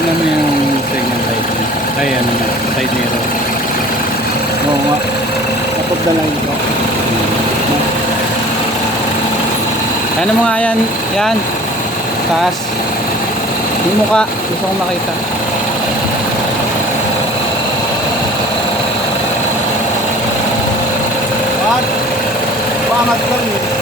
Tingnan mo yung signal light niya. Ay ano na, side mirror. Oo nga. Tapos na lang ito. Ano mo nga yan? Yan. Taas. Yung mukha. Gusto kong makita. At, paangat lang eh.